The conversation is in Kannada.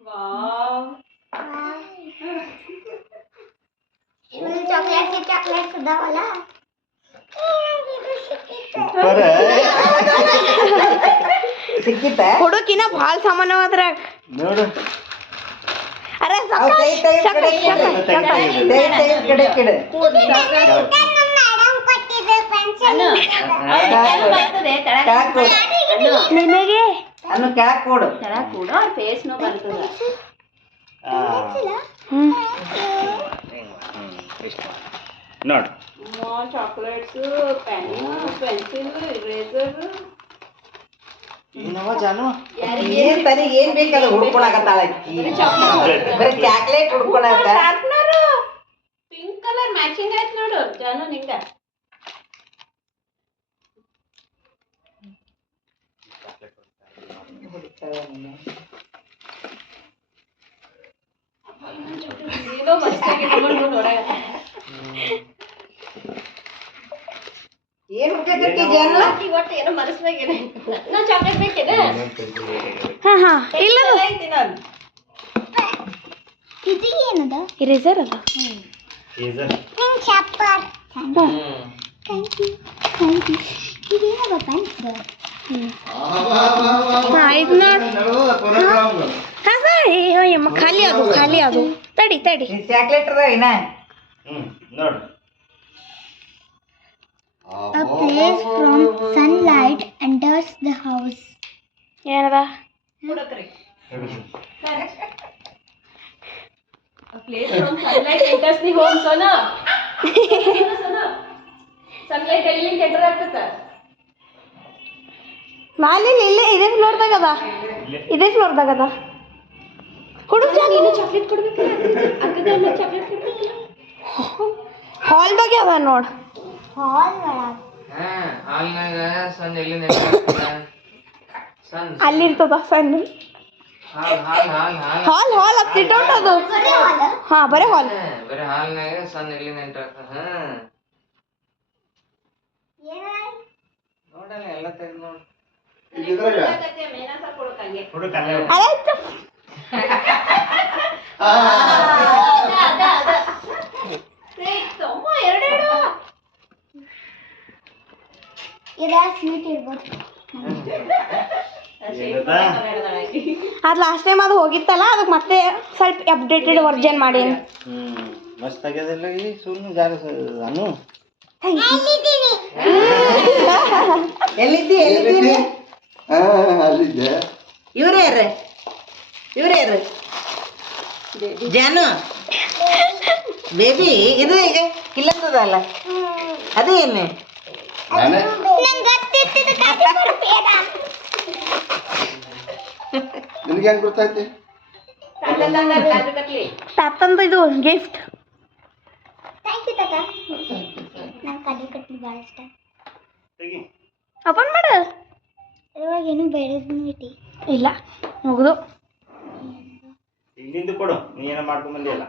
ವಾವ್ ಚಾಕ್ಲೇಟ್ಸ್ ಇದಾವಲ್ಲ ಸಿಕ್ಕಿತ್ತ ಹುಡುಕಿನ ಭಾಳ ಸಾಮಾನು ಅದ್ರ ನೋಡು ಅರೆ ಕಡೆ ಕಿಡ ನಿನಗೆ ಅನ್ನು ಕ್ಯಾಕ್ ಕೊಡು ತೆಳಗ್ ಕೂಡ ಫೇಸ್ ನೋ ಬರ್ತದ ನೋಡು ಚಾಕ್ಲೇಟ್ಸ್ ಪೆನ್ ಪೆನ್ಸಿಲ್ ಇರೇಸರ್ ಏನವ ಜಾನು ಏನ್ ತನಿ ಏನ್ ಬೇಕಲ್ಲ ಹುಡ್ಕೊಳಕತ್ತಾಳ ಬರೀ ಚಾಕ್ಲೇಟ್ ಹುಡ್ಕೊಳಕ ಶಾರ್ಪ್ನರ್ ಪಿಂಕ್ ಕಲರ್ ಮ್ಯಾಚಿಂಗ್ ಆಯ್ತು ನೋಡು ಜಾನು ನಿಂಗ ಏನೋ ಮಸ್ತಾಗಿ ತಗೊಂಡು ನೋಡಾಗ ಏನ್ ಹುಡ್ಕೈತಿ ಜಾನು ಒಟ್ಟು ಏನೋ ಮನಸ್ನಾಗ ಏನೋ ನಾ ಚಾಕ್ಲೇಟ್ ಬೇಕೇನ ಹಾ ಹಾ ಇಲ್ಲ ಐತಿ ನಾನು ಇದು ಏನದ ಇರೇಸರ್ ಅದ ಚಪ್ಪರ್ ಥ್ಯಾಂಕ್ ಯು ಇದೇನದ ಪೆನ್ಸ್ ಇದು ನೋಡಿ ಹಾ ಅಯ್ಯಮ್ಮ ಖಾಲಿ ಅದು ತಡಿ ಚಾಕ್ಲೇಟ್ ಅದ ಇನ್ನ ನೋಡು A place from sunlight enters the house. ಏನದ ಹುಡುಕ್ರಿ place from sunlight enters the home ಸೋನ ಸನ್ಲೈಟ್ ಎಲ್ಲಿಂದ ಎಂಟರ್ ಆಗ್ತದ ಮ್ಯಾಲೆ ಇಲ್ಲೇ ಇದೇ ಫ್ಲೋರ್ದಾಗ ಅದ ಹುಡುಗ ನೀನು ಚಾಕ್ಲೇಟ್ ಕೊಡ್ಬೇಕಲ್ಲ ಅಕ್ಕಗಲ್ಲ ಚಾಕ್ಲೇಟ್ ಕೊಡ್ಬೇಕಲ್ಲ ಹಾಲ್ದಾಗೆ ಅದ ನೋಡ್ Hall ಒಳಗ ಹಾಲ್ನಾಗ ಸಣ್ಣ ಎಲ್ಲಿಂದ ಸಣ್ಣ ಅಲ್ಲಿರ್ತದ ಸಣ್ಣ ಹಾಲ್ ಅದು ಸಿಟ್ಔಟ್ ಅದು ಹಾ ಬರೇ ಹಾಲ್ ಬರೀ ಹಾಲ್ನಾಗ ಸಣ್ಣ ಎಲ್ಲಿಂದ ಎಂಟ್ರ ನೋಡಲ್ಲ ಎಲ್ಲ ತೆಗೆದು ನೋಡು ಮೇನಾಸ ಕೊಡಕಂಗೆ ಅದಾಯ್ತು ತಮ್ಮ ಎರಡೆರಡು ಇದ ಸ್ವೀಟ್ ಇರ್ಬೋದು ಅದು ಲಾಸ್ಟ್ ಟೈಮ್ ಅದು ಹೋಗಿತ್ತಲ್ಲ ಅದಕ್ಕೆ ಮತ್ತೆ ಸ್ವಲ್ಪ ಅಪ್ಡೇಟೆಡ್ ವರ್ಜನ್ ಮಾಡೀನಿ ಮಸ್ತ್ ಆಗ್ಯದಲ್ಲ ಈ ಸುಳ್ಳು ಜಾರ ಅನು ಎಲ್ಲಿದ್ದಿ ಅಲ್ಲಿದ್ದೆ ಇವ್ರೇ ಯಾರು ಜಾನು ಬೇಬಿ ಇದು ಈಗ ಇಲ್ಲದಲ್ಲ ಅದು ಏನು ನಾನೇ ನಿನಗೆ ಹೆಂಗ್ ಗೊತ್ತಾಯ್ತು ಕಾಜು ಕತ್ಲಿ ತಾತಂದು ಇದು ಗಿಫ್ಟ್ ಥ್ಯಾಂಕ್ ಯು ತಾತ ನಂಗೆ ಕಡ್ಲಿ ಕಟ್ಲಿ ಭಾಳ ಇಷ್ಟ ಓಪನ್ ಮಾಡು ಅದ್ರೊಳಗೆ ಏನು ಬೇಡದೂ ಐತಿ ಇಲ್ಲ ಮುಗಿದು ಈಗ ನಿಂದು ಕೊಡು ನೀ ಏನೋ ಮಾಡ್ಕೊಂಡ್ ಬಂದಿಯಲ್ಲ